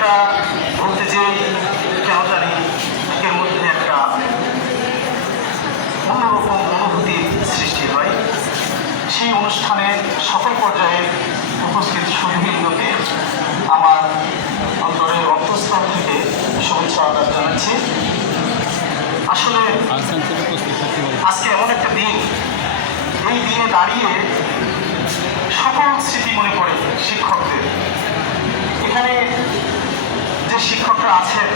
কথাটা বলতে যেই কেন জানি এর মধ্যে একটা অন্যরকম অনুভূতির সৃষ্টি হয়। সেই অনুষ্ঠানে সকল পর্যায়ে উপস্থিত সুধীবৃন্দকে আমার অন্তরের অন্তঃস্থল থেকে শুভেচ্ছা আদান জানাচ্ছি। আসলে আজকে এমন একটা দিন, এই দিনে দাঁড়িয়ে সকল স্মৃতি মনে পড়ে শিক্ষকদের। এখানে যে শিক্ষকরা আছেন,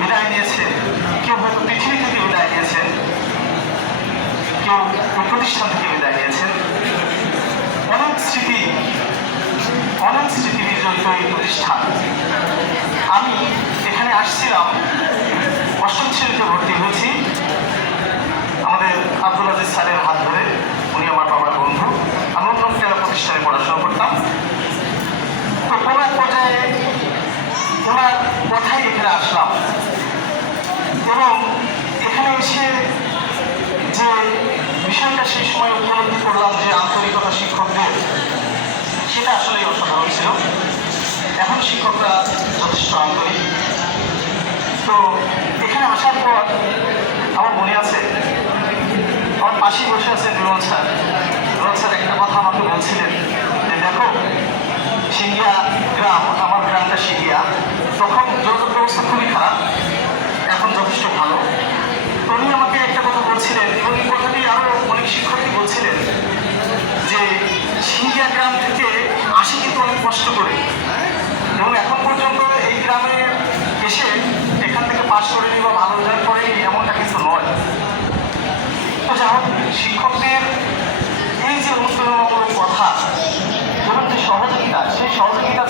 বিদায় নিয়েছেন, কেউ হয়তো পৃথিবী থেকে বিদায় নিয়েছেন, কেউ প্রতিষ্ঠান থেকে বিদায় নিয়েছেন। অনেক স্মৃতি বিজড়িত এই প্রতিষ্ঠান। আমি এখানে আসছিলাম, অষ্টম শ্রেণীতে ভর্তি হয়েছি আমাদের আব্দুল আজিজ স্যারের হাত ধরে। উনি আমার বাবার বন্ধু। আমি অন্য একটা প্রতিষ্ঠানে পড়াশোনা করতাম। তো কোনো এক পর্যায়ে ওনার কথাই এখানে আসলাম এবং এখানে এসে যে বিষয়টা সেই সময় উপলব্ধি করলাম যে আন্তরিকতা শিক্ষকদের, সেটা আসলেই অসাধারণ ছিল। এখন শিক্ষকরা যথেষ্ট আন্তরিক। তো এখানে আসার পর আমার মনে আছে, আমার পাশেই বসে আছেন রুমন স্যার। রুমন স্যার একটা কথা আমাকে বলছিলেন যে দেখো, সিঙ্গিয়া গ্রাম, আমার গ্রামটা সিঙ্গিয়া, তখন যোগাযোগ ব্যবস্থা খুবই খারাপ, এখন যথেষ্ট ভালো। তো উনি আমাকে একটা কথা বলছিলেন এবং এই কথাটি আরও অনেক শিক্ষকই বলছিলেন যে সিঙ্গিয়া গ্রাম থেকে আসি কিন্তু অনেক কষ্ট করে, এবং এখন পর্যন্ত এই গ্রামে এসে এখান থেকে পাশ করে নিই বা ভালো রেজাল্ট করে এমনটা কিন্তু নয়। তো যা হোক, শিক্ষকদের এই যে অনুপ্রেরণামূলক কথা এবং যে সহযোগিতা, সেই সহযোগিতা